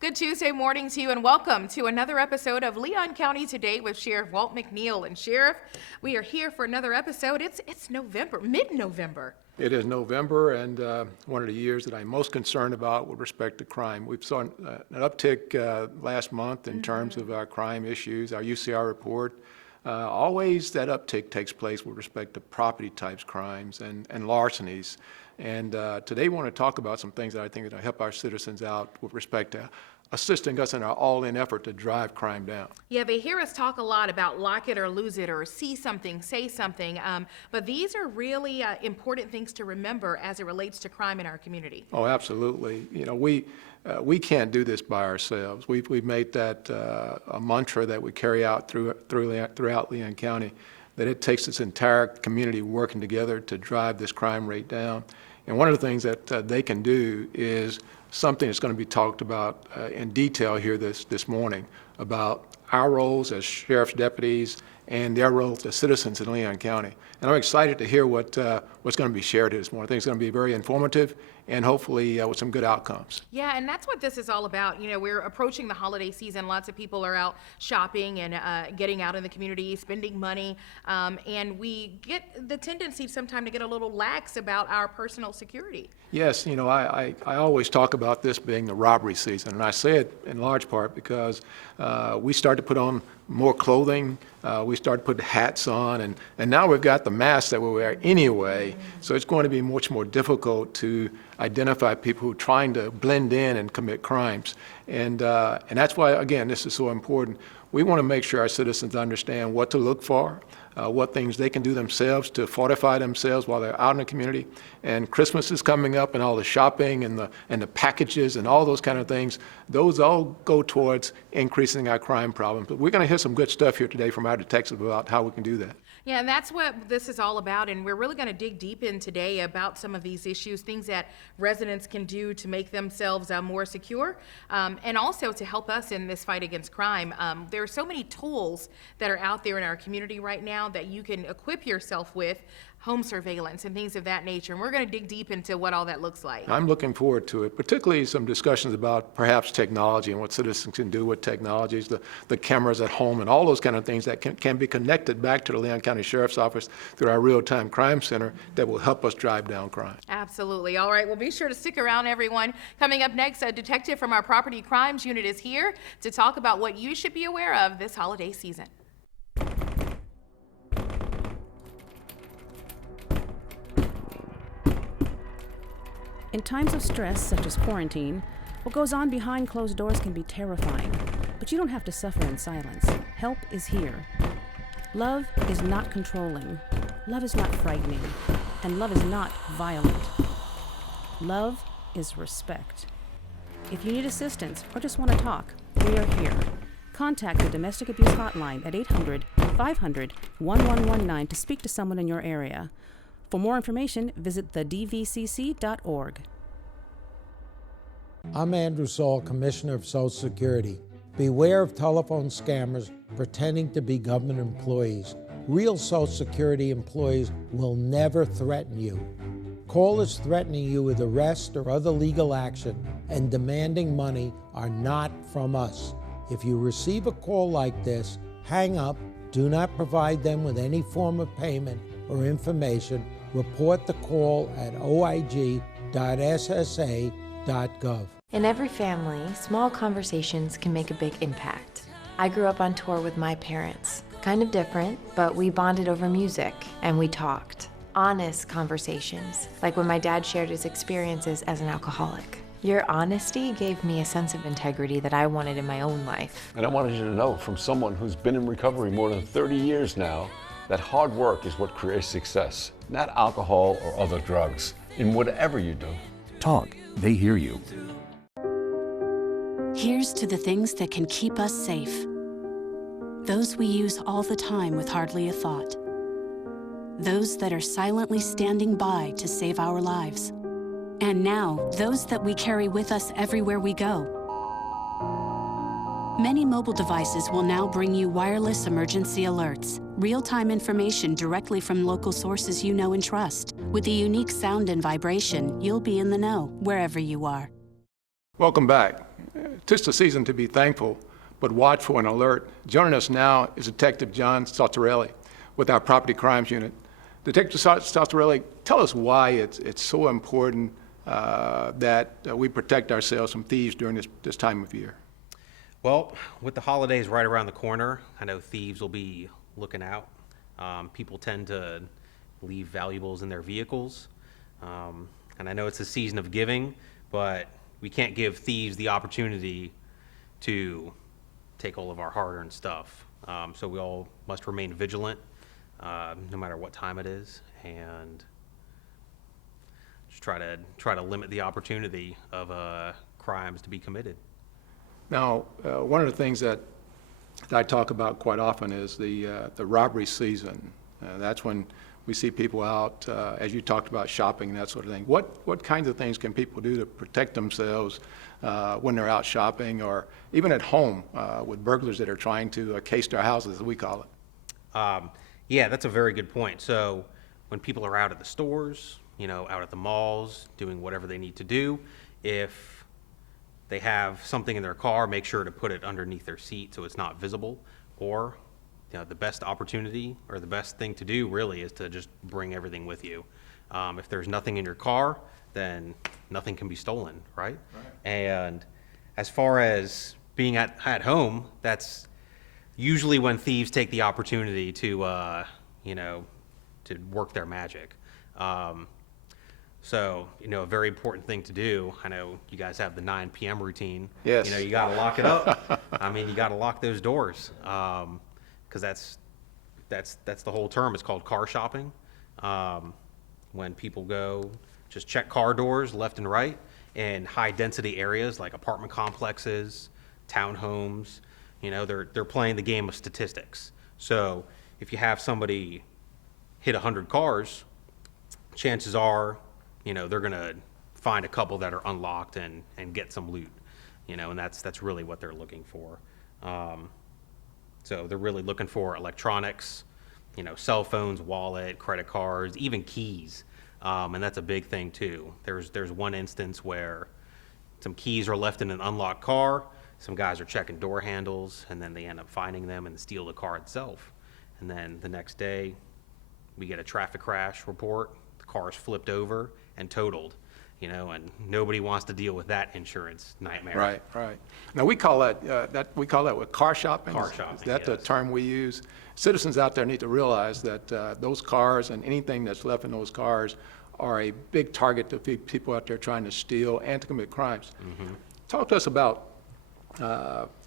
Good Tuesday morning to you and welcome to another episode of Leon County Today with Sheriff Walt McNeil. And Sheriff, we are here for another episode. It's November, mid-November. It is November, and one of the years that I'm most concerned about with respect to crime. We've saw an uptick last month in terms of our crime issues, our UCR report. Always that uptick takes place with respect to property types crimes and larcenies. And today we want to talk about some things that I think are going to help our citizens out with respect to assisting us in our all-in effort to drive crime down. Yeah, they hear us talk a lot about lock it or lose it or see something, say something, but these are really important things to remember as it relates to crime in our community. Oh, absolutely. You know, we can't do this by ourselves. We've made that a mantra that we carry out throughout Leon County, that it takes this entire community working together to drive this crime rate down. And one of the things that they can do is something that's going to be talked about in detail here this morning about our roles as sheriff's deputies and their roles as citizens in Leon County. And I'm excited to hear what's going to be shared here this morning. I think it's going to be very informative and hopefully with some good outcomes. Yeah, and that's what this is all about. You know, we're approaching the holiday season. Lots of people are out shopping and getting out in the community, spending money, and we get the tendency sometimes to get a little lax about our personal security. Yes, you know, I always talk about this being the robbery season, and I say it in large part because we start to put on more clothing, we start putting hats on, and now we've got the masks that we wear anyway, so it's going to be much more difficult to identify people who are trying to blend in and commit crimes. And that's why, again, this is so important. We want to make sure our citizens understand what to look for, what things they can do themselves to fortify themselves while they're out in the community. And Christmas is coming up, and all the shopping and the packages and all those kind of things, those all go towards increasing our crime problem. But we're going to hear some good stuff here today from our detectives about how we can do that. Yeah, and that's what this is all about, and we're really going to dig deep in today about some of these issues, things that residents can do to make themselves more secure, and also to help us in this fight against crime. There are so many tools that are out there in our community right now that you can equip yourself with, home surveillance and things of that nature, and we're going to dig deep into what all that looks like. I'm looking forward to it, particularly some discussions about perhaps technology and what citizens can do with technologies, the cameras at home and all those kind of things that can be connected back to the Leon County Sheriff's Office through our real-time crime center that will help us drive down crime. Absolutely. All right, well, be sure to stick around, everyone. Coming up next, a detective from our Property Crimes Unit is here to talk about what you should be aware of this holiday season. In times of stress, such as quarantine, what goes on behind closed doors can be terrifying, but you don't have to suffer in silence. Help is here. Love is not controlling. Love is not frightening. And love is not violent. Love is respect. If you need assistance or just want to talk, we are here. Contact the Domestic Abuse Hotline at 800-500-1119 to speak to someone in your area. For more information, visit thedvcc.org. I'm Andrew Saul, Commissioner of Social Security. Beware of telephone scammers pretending to be government employees. Real Social Security employees will never threaten you. Callers threatening you with arrest or other legal action and demanding money are not from us. If you receive a call like this, hang up, do not provide them with any form of payment or information. Report the call at oig.ssa.gov. In every family, small conversations can make a big impact. I grew up on tour with my parents. Kind of different, but we bonded over music and we talked. Honest conversations, like when my dad shared his experiences as an alcoholic. Your honesty gave me a sense of integrity that I wanted in my own life. And I wanted you to know, from someone who's been in recovery more than 30 years now, that hard work is what creates success, not alcohol or other drugs, in whatever you do. Talk, they hear you. Here's to the things that can keep us safe. Those we use all the time with hardly a thought. Those that are silently standing by to save our lives. And now, those that we carry with us everywhere we go. Many mobile devices will now bring you wireless emergency alerts, real-time information directly from local sources you know and trust. With the unique sound and vibration, you'll be in the know wherever you are. Welcome back. Tis the season to be thankful, but watchful and alert. Joining us now is Detective John Saltarello with our Property Crimes Unit. Detective Saltarello, tell us why it's so important that we protect ourselves from thieves during this time of year. Well, with the holidays right around the corner, I know thieves will be looking out. People tend to leave valuables in their vehicles. And I know it's a season of giving, but we can't give thieves the opportunity to take all of our hard-earned stuff. So we all must remain vigilant, no matter what time it is, and just try to limit the opportunity of crimes to be committed. Now, one of the things that I talk about quite often is the robbery season. That's when we see people out, as you talked about, shopping and that sort of thing. What kinds of things can people do to protect themselves when they're out shopping, or even at home with burglars that are trying to case their houses, as we call it? Yeah, that's a very good point. So when people are out at the stores, out at the malls, doing whatever they need to do, if they have something in their car, make sure to put it underneath their seat so it's not visible. Or, the best opportunity or the best thing to do really is to just bring everything with you. If there's nothing in your car, then nothing can be stolen, right? And as far as being at home, that's usually when thieves take the opportunity to, to work their magic. So, a very important thing to do. I know you guys have the 9 p.m. routine. Yes. You got to lock it up. You got to lock those doors, because that's the whole term. It's called car shopping. When people go, just check car doors left and right in high density areas like apartment complexes, townhomes. They're playing the game of statistics. So if you have somebody hit 100 cars, chances are, they're gonna find a couple that are unlocked and get some loot, and that's really what they're looking for. So they're really looking for electronics, cell phones, wallet, credit cards, even keys, and that's a big thing too. There's one instance where some keys are left in an unlocked car. Some guys are checking door handles, and then they end up finding them and steal the car itself. And then the next day, we get a traffic crash report. The car's flipped over and totaled, and nobody wants to deal with that insurance nightmare. Right. Now we call that what, car shopping? Car shopping, Is that the yes. term we use? Citizens out there need to realize that those cars and anything that's left in those cars are a big target to people out there trying to steal and to commit crimes. Mm-hmm. Talk to us about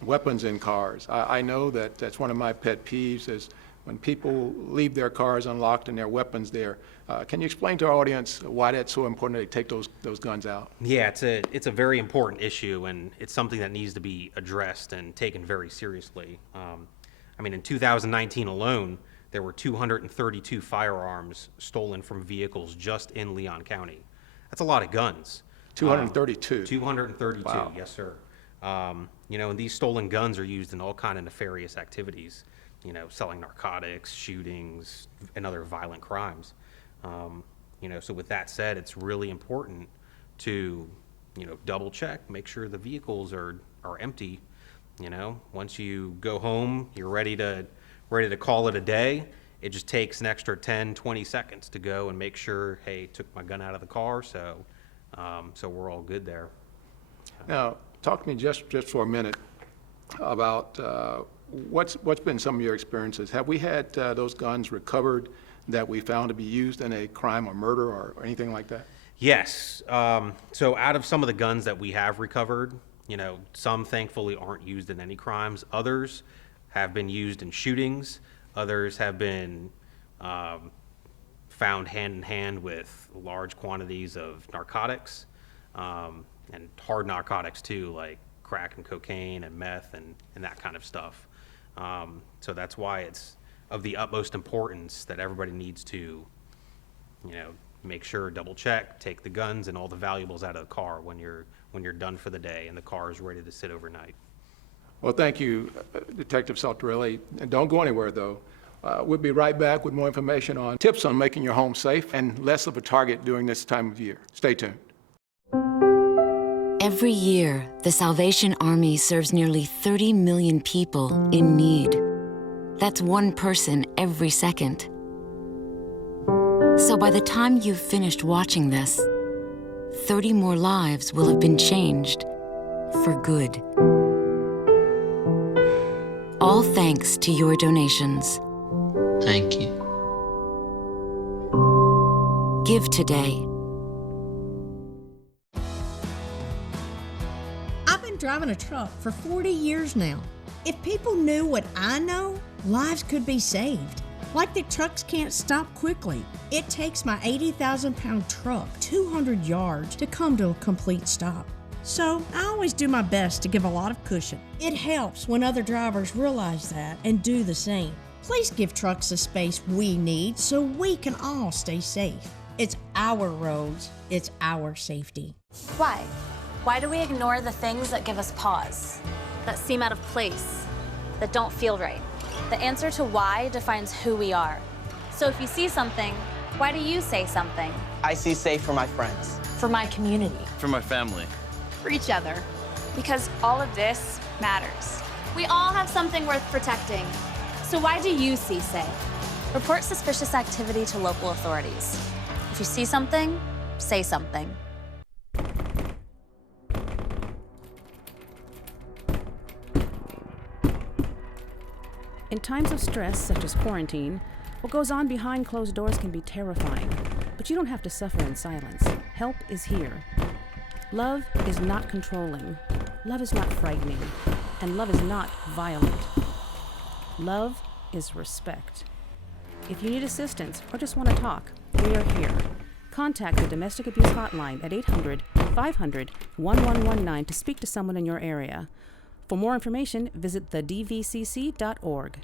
weapons in cars. I know that's one of my pet peeves is when people leave their cars unlocked and their weapons there. Can you explain to our audience why that's so important that they take those guns out? Yeah, it's a very important issue, and it's something that needs to be addressed and taken very seriously. In 2019 alone, there were 232 firearms stolen from vehicles just in Leon County. That's a lot of guns. 232. 232, Wow. Yes, sir. And these stolen guns are used in all kind of nefarious activities, selling narcotics, shootings, and other violent crimes. So with that said, it's really important to, double check, make sure the vehicles are empty. Once you go home, you're ready to call it a day. It just takes an extra 10, 20 seconds to go and make sure, hey, took my gun out of the car, so we're all good there. Now, talk to me just for a minute about what's been some of your experiences. Have we had those guns recovered that we found to be used in a crime or murder or anything like that? Yes. So out of some of the guns that we have recovered, some thankfully aren't used in any crimes. Others have been used in shootings. Others have been found hand in hand with large quantities of narcotics, and hard narcotics too, like crack and cocaine and meth and that kind of stuff. So that's why it's of the utmost importance that everybody needs to, make sure, double check, take the guns and all the valuables out of the car when you're done for the day and the car is ready to sit overnight. Well, thank you, Detective Saltarello. And don't go anywhere, though. We'll be right back with more information on tips on making your home safe and less of a target during this time of year. Stay tuned. Every year, the Salvation Army serves nearly 30 million people in need. That's one person every second. So by the time you've finished watching this, 30 more lives will have been changed for good. All thanks to your donations. Thank you. Give today. I've been driving a truck for 40 years now. If people knew what I know, lives could be saved. Like that trucks can't stop quickly. It takes my 80,000-pound truck 200 yards to come to a complete stop. So I always do my best to give a lot of cushion. It helps when other drivers realize that and do the same. Please give trucks the space we need so we can all stay safe. It's our roads, it's our safety. Why? Why do we ignore the things that give us pause, that seem out of place, that don't feel right? The answer to why defines who we are. So if you see something, why do you say something? I see safe for my friends. For my community. For my family. For each other. Because all of this matters. We all have something worth protecting. So why do you see safe? Report suspicious activity to local authorities. If you see something, say something. In times of stress, such as quarantine, what goes on behind closed doors can be terrifying, but you don't have to suffer in silence. Help is here. Love is not controlling. Love is not frightening. And love is not violent. Love is respect. If you need assistance or just want to talk, we are here. Contact the Domestic Abuse Hotline at 800-500-1119 to speak to someone in your area. For more information, visit thedvcc.org.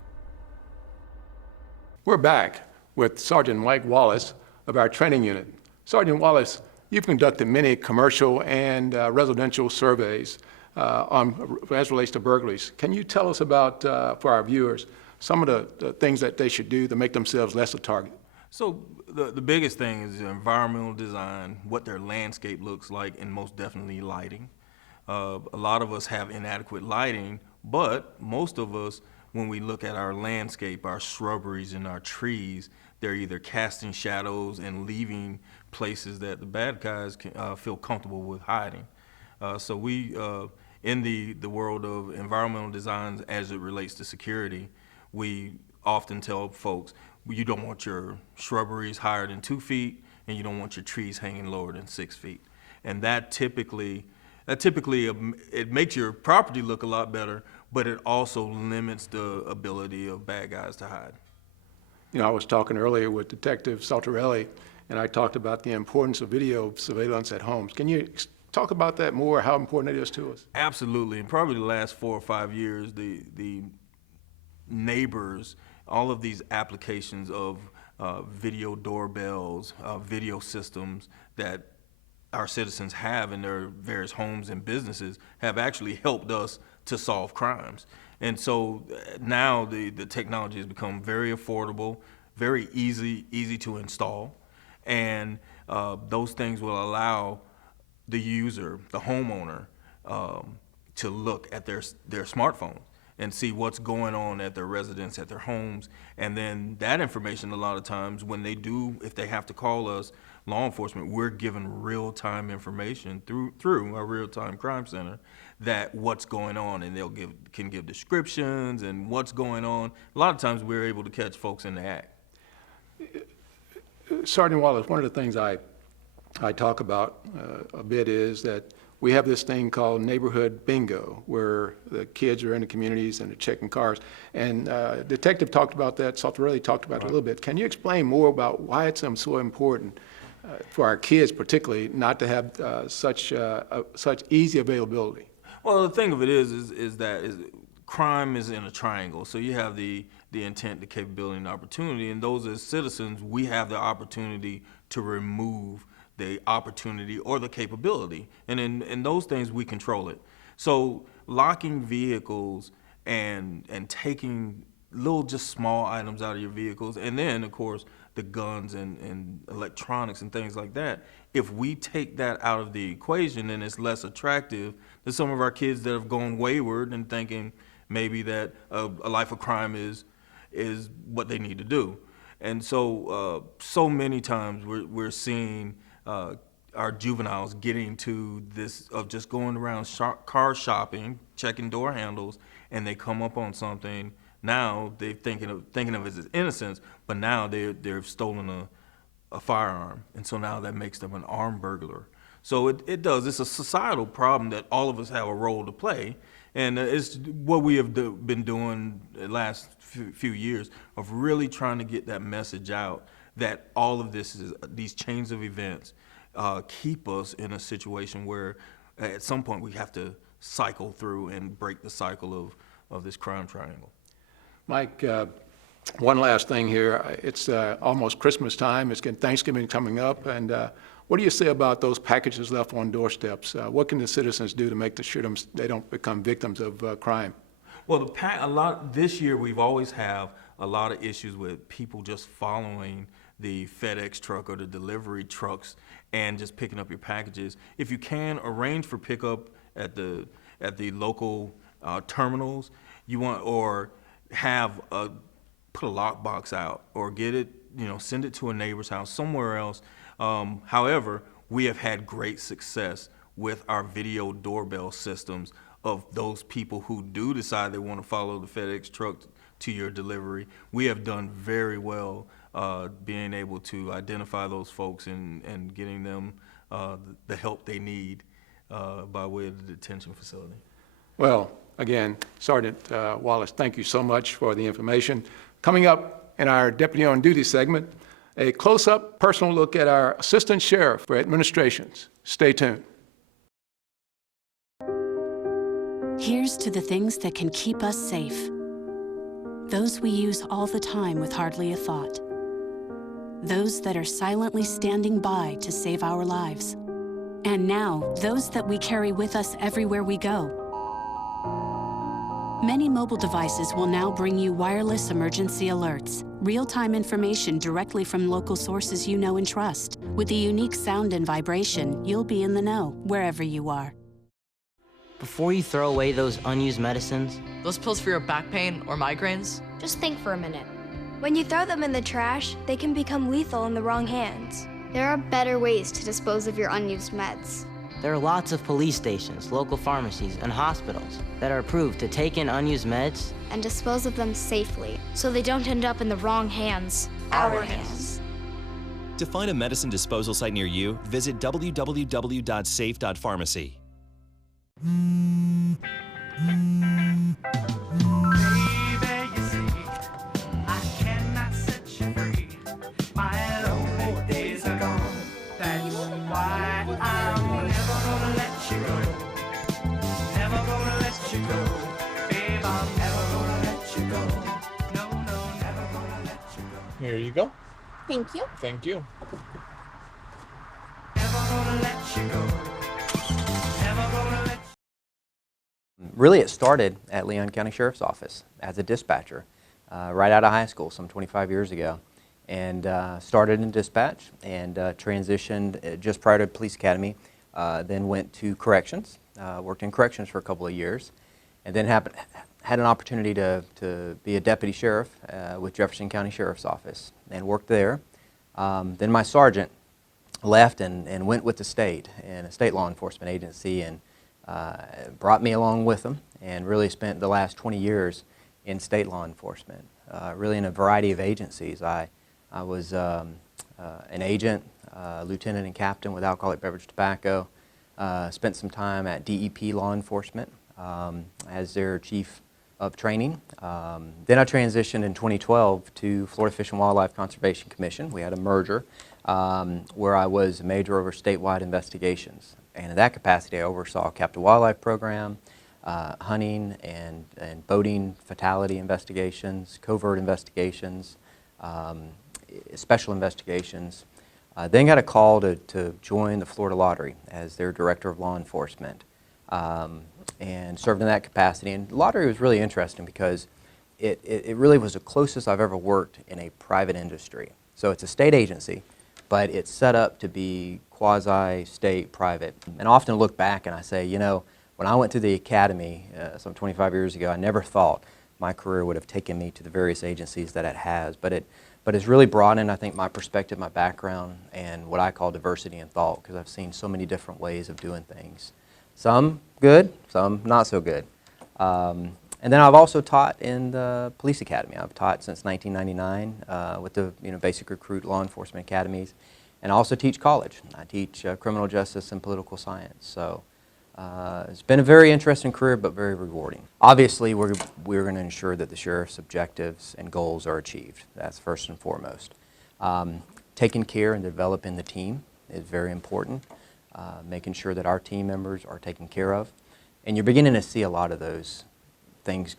We're back with Sgt Mike Wallace of our training unit. Sergeant Wallace, you've conducted many commercial and residential surveys as relates to burglaries. Can you tell us about, for our viewers, some of the things that they should do to make themselves less a target? So the biggest thing is environmental design, what their landscape looks like, and most definitely lighting. A lot of us have inadequate lighting, but most of us, when we look at our landscape, our shrubberies and our trees, they're either casting shadows and leaving places that the bad guys can, feel comfortable with hiding. So we, in the world of environmental designs as it relates to security, we often tell folks, you don't want your shrubberies higher than 2 feet, and you don't want your trees hanging lower than 6 feet. And that typically it makes your property look a lot better, but it also limits the ability of bad guys to hide. You know, I was talking earlier with Detective Saltarello, and I talked about the importance of video surveillance at homes. Can you talk about that more, how important it is to us? Absolutely, and probably the last 4 or 5 years, the neighbors, all of these applications of video doorbells, video systems that our citizens have in their various homes and businesses have actually helped us to solve crimes. And so now the technology has become very affordable, very easy to install, and those things will allow the user, the homeowner, to look at their smartphone and see what's going on at their residence, at their homes, and then that information a lot of times when they do, if they have to call us, law enforcement, we're given real-time information through our real-time crime center that what's going on, and can give descriptions and what's going on. A lot of times we're able to catch folks in the act. Sergeant Wallace, one of the things I talk about a bit is that we have this thing called neighborhood bingo, where the kids are in the communities and they're checking cars. And Detective talked about that, Saltarello talked about it a little bit. Can you explain more about why it's so important for our kids particularly not to have such easy availability? Well, the thing of it is that crime is in a triangle. So you have the intent, the capability, and the opportunity. And those as citizens, we have the opportunity to remove the opportunity or the capability. And in those things, we control it. So locking vehicles and taking little just small items out of your vehicles, and then, of course, the guns and electronics and things like that, If we take that out of the equation, then it's less attractive to some of our kids that have gone wayward and thinking maybe that a life of crime is what they need to do. And so, so many times we're seeing our juveniles getting to this of just going around car shopping, checking door handles, and they come up on something. Now they're thinking of it as innocence, but now they've stolen a firearm, and so now that makes them an armed burglar. So it does. It's a societal problem that all of us have a role to play, and it's what we have been doing the last few years of really trying to get that message out that all of these chains of events keep us in a situation where at some point we have to cycle through and break the cycle of this crime triangle. Mike, one last thing here. It's almost Christmas time. It's Thanksgiving coming up, and what do you say about those packages left on doorsteps? What can the citizens do to make sure they don't become victims of crime? Well, this year we've always have a lot of issues with people just following the FedEx truck or the delivery trucks and just picking up your packages. If you can, arrange for pickup at the local terminals. Or have put a lockbox out, or get it, send it to a neighbor's house, somewhere else. However, we have had great success with our video doorbell systems of those people who do decide they want to follow the FedEx truck to your delivery. We have done very well being able to identify those folks and getting them the help they need by way of the detention facility. Well, again, Sergeant Wallace, thank you so much for the information. Coming up in our Deputy on Duty segment, a close-up personal look at our Assistant Sheriff for Administrations. Stay tuned. Here's to the things that can keep us safe. Those we use all the time with hardly a thought. Those that are silently standing by to save our lives. And now, those that we carry with us everywhere we go. Many mobile devices will now bring you wireless emergency alerts, real-time information directly from local sources you know and trust. With the unique sound and vibration, you'll be in the know, wherever you are. Before you throw away those unused medicines, those pills for your back pain or migraines, just think for a minute. When you throw them in the trash, they can become lethal in the wrong hands. There are better ways to dispose of your unused meds. There are lots of police stations, local pharmacies, and hospitals that are approved to take in unused meds and dispose of them safely, so they don't end up in the wrong hands. Our hands. To find a medicine disposal site near you, visit www.safe.pharmacy. Here you go. Thank you. Thank you. Really, it started at Leon County Sheriff's Office as a dispatcher right out of high school some 25 years ago, and started in dispatch and transitioned just prior to Police Academy, then went to corrections, worked in corrections for a couple of years, and then had an opportunity to be a deputy sheriff with Jefferson County Sheriff's Office and worked there. Then my sergeant left and went with the state and a state law enforcement agency, and brought me along with them, and really spent the last 20 years in state law enforcement, really in a variety of agencies. I was an agent, lieutenant and captain with alcoholic beverage tobacco, spent some time at DEP law enforcement as their chief of training. Then I transitioned in 2012 to Florida Fish and Wildlife Conservation Commission. We had a merger where I was a major over statewide investigations. And in that capacity, I oversaw captive wildlife program, hunting and boating fatality investigations, covert investigations, special investigations. Then got a call to join the Florida Lottery as their director of law enforcement. And served in that capacity. And the lottery was really interesting because it really was the closest I've ever worked in a private industry. So it's a state agency, but it's set up to be quasi-state private. And I often look back and I say, you know, when I went to the academy some 25 years ago, I never thought my career would have taken me to the various agencies that it has, but it's really broadened, I think, my perspective, my background, and what I call diversity in thought, because I've seen so many different ways of doing things. Some good, some not so good. And then I've also taught in the police academy. I've taught since 1999 with the basic recruit law enforcement academies, and I also teach college. I teach criminal justice and political science. So it's been a very interesting career, but very rewarding. Obviously, we're going to ensure that the sheriff's objectives and goals are achieved. That's first and foremost. Taking care and developing the team is very important. Making sure that our team members are taken care of. And you're beginning to see a lot of those things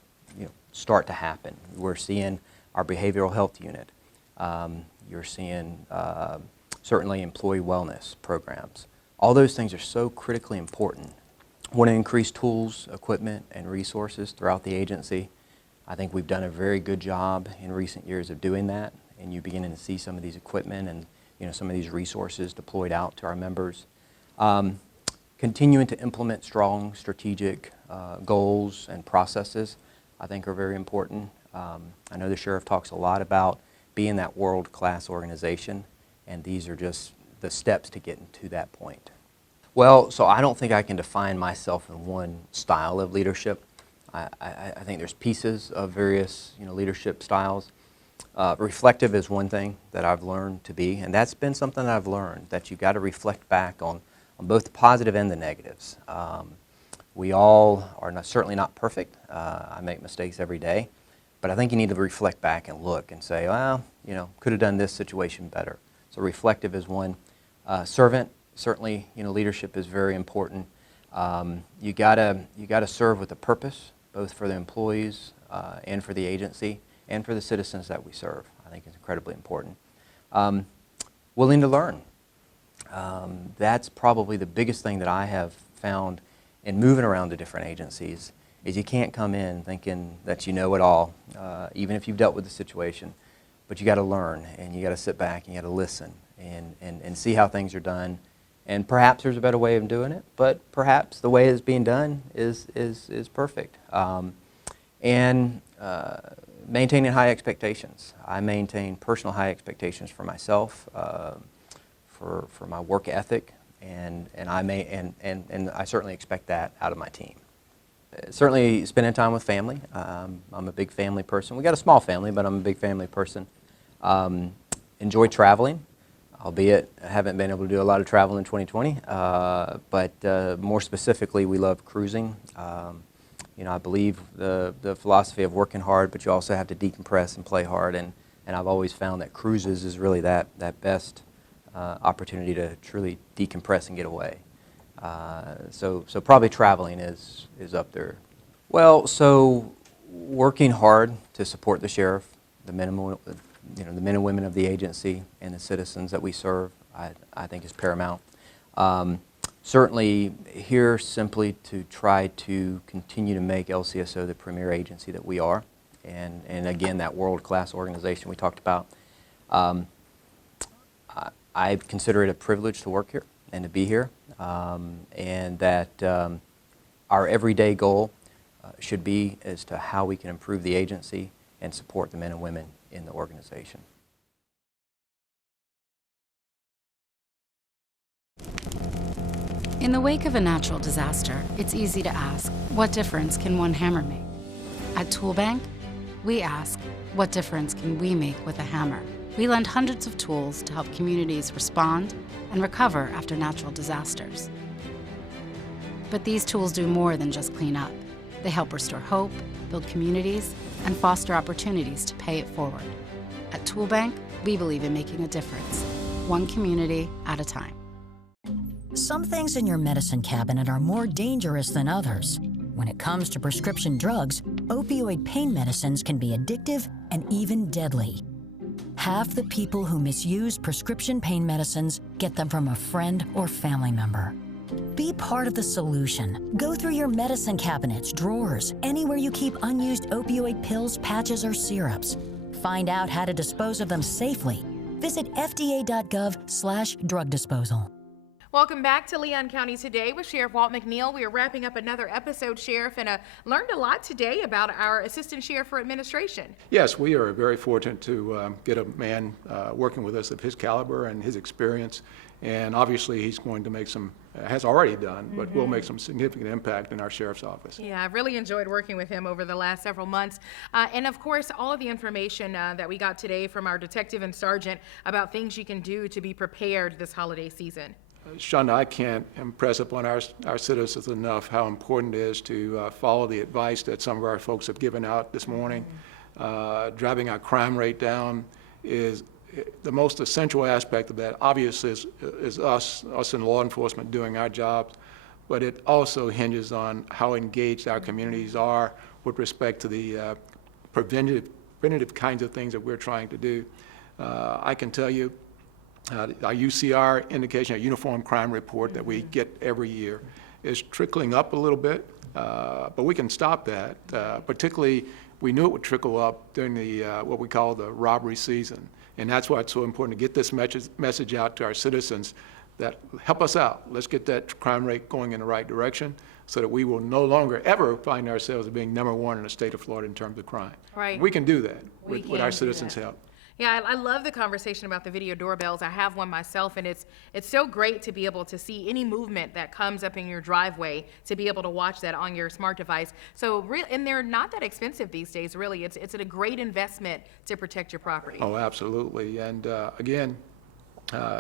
start to happen. We're seeing our behavioral health unit. You're seeing certainly employee wellness programs. All those things are so critically important. Want to increase tools, equipment, and resources throughout the agency. I think we've done a very good job in recent years of doing that, and you're beginning to see some of these equipment and some of these resources deployed out to our members. Continuing to implement strong strategic goals and processes, I think, are very important. I know the sheriff talks a lot about being that world-class organization, and these are just the steps to getting to that point. Well, so I don't think I can define myself in one style of leadership. I think there's pieces of various leadership styles. Reflective is one thing that I've learned to be, and that's been something that I've learned, that you've got to reflect back on both the positive and the negatives. We all are certainly not perfect. I make mistakes every day, but I think you need to reflect back and look and say, well, could have done this situation better. So reflective is one. Servant, certainly, leadership is very important. You gotta serve with a purpose, both for the employees and for the agency and for the citizens that we serve. I think it's incredibly important. Willing to learn. That's probably the biggest thing that I have found in moving around to different agencies, is you can't come in thinking that you know it all, even if you've dealt with the situation, but you got to learn, and you got to sit back and you got to listen and see how things are done. And perhaps there's a better way of doing it, but perhaps the way it's being done is perfect. Maintaining high expectations. I maintain personal high expectations for myself, for my work ethic, and I certainly expect that out of my team. Certainly spending time with family. I'm a big family person. We got a small family, but I'm a big family person. Enjoy traveling, albeit I haven't been able to do a lot of travel in 2020, but more specifically, we love cruising. I believe the philosophy of working hard, but you also have to decompress and play hard, and I've always found that cruises is really that best opportunity to truly decompress and get away. So probably traveling is up there. Well, so working hard to support the sheriff, the men and women of the agency, and the citizens that we serve, I think is paramount. Certainly here simply to try to continue to make LCSO the premier agency that we are, and again, that world-class organization we talked about. I consider it a privilege to work here and to be here, and that our everyday goal should be as to how we can improve the agency and support the men and women in the organization. In the wake of a natural disaster, it's easy to ask, what difference can one hammer make? At Toolbank, we ask, what difference can we make with a hammer? We lend hundreds of tools to help communities respond and recover after natural disasters. But these tools do more than just clean up. They help restore hope, build communities, and foster opportunities to pay it forward. At Toolbank, we believe in making a difference, one community at a time. Some things in your medicine cabinet are more dangerous than others. When it comes to prescription drugs, opioid pain medicines can be addictive and even deadly. Half the people who misuse prescription pain medicines get them from a friend or family member. Be part of the solution. Go through your medicine cabinets, drawers, anywhere you keep unused opioid pills, patches, or syrups. Find out how to dispose of them safely. Visit fda.gov/drug disposal. Welcome back to Leon County Today with Sheriff Walt McNeil. We are wrapping up another episode, Sheriff, and learned a lot today about our Assistant Sheriff for Administration. Yes, we are very fortunate to get a man working with us of his caliber and his experience. And obviously, he's going to make has already done, but will make some significant impact in our sheriff's office. Yeah, I've really enjoyed working with him over the last several months. And of course, all of the information that we got today from our detective and sergeant about things you can do to be prepared this holiday season. Shonda, I can't impress upon our citizens enough how important it is to follow the advice that some of our folks have given out this morning. Driving our crime rate down is the most essential aspect of that. Obviously is us in law enforcement doing our jobs, but it also hinges on how engaged our communities are with respect to the preventative kinds of things that we're trying to do. I can tell you, our UCR indication, our Uniform Crime Report that we get every year, is trickling up a little bit, but we can stop that. Particularly, we knew it would trickle up during the what we call the robbery season, and that's why it's so important to get this message out to our citizens that help us out. Let's get that crime rate going in the right direction, so that we will no longer ever find ourselves as being number one in the state of Florida in terms of crime. Right. We can do that with our citizens' help. Yeah, I love the conversation about the video doorbells. I have one myself, and it's so great to be able to see any movement that comes up in your driveway, to be able to watch that on your smart device. So, and they're not that expensive these days, really. It's a great investment to protect your property. Oh, absolutely. And again,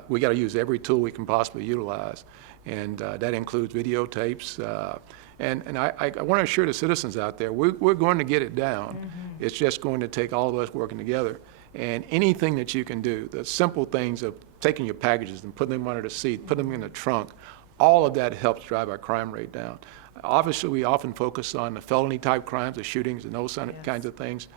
we got to use every tool we can possibly utilize, and that includes videotapes. And I want to assure the citizens out there, we're going to get it down. It's just going to take all of us working together. And anything that you can do, the simple things of taking your packages and putting them under the seat, putting them in the trunk, all of that helps drive our crime rate down. Obviously, we often focus on the felony type crimes, the shootings and those kinds of things,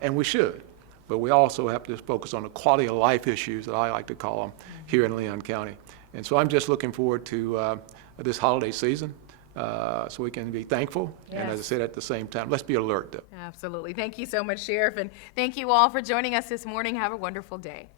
and we should. But we also have to focus on the quality of life issues that I like to call them here in Leon County. And so I'm just looking forward to this holiday season. So we can be thankful, and as I said at the same time, let's be alert though. Absolutely. Thank you so much, Sheriff, and thank you all for joining us this morning. Have a wonderful day.